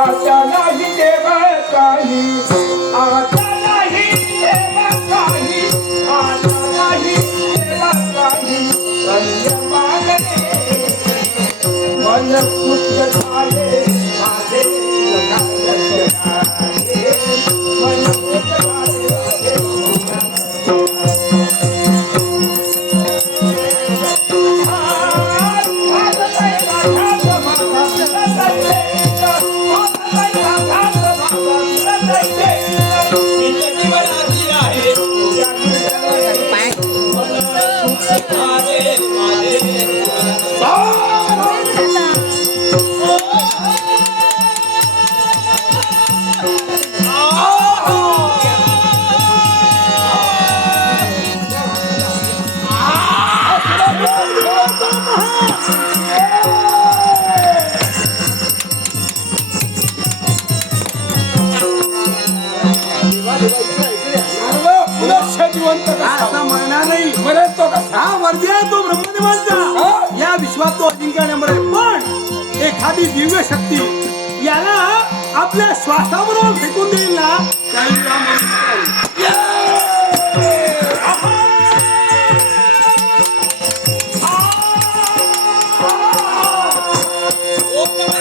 आता नाही देवा काही, आता नाही देवा काही, आता नाही देवा काही. धन्यवाद रे मन खुश झाले माझे जगाचे राजे. मन खुश झाले तो ब्रह्मदेवांचा या विश्वात तो अजिंक्य नंबर आहे. पण एखादी दिव्य शक्ती याला आपल्या श्वासाबरोबर फेकून देईल ना त्यावेळी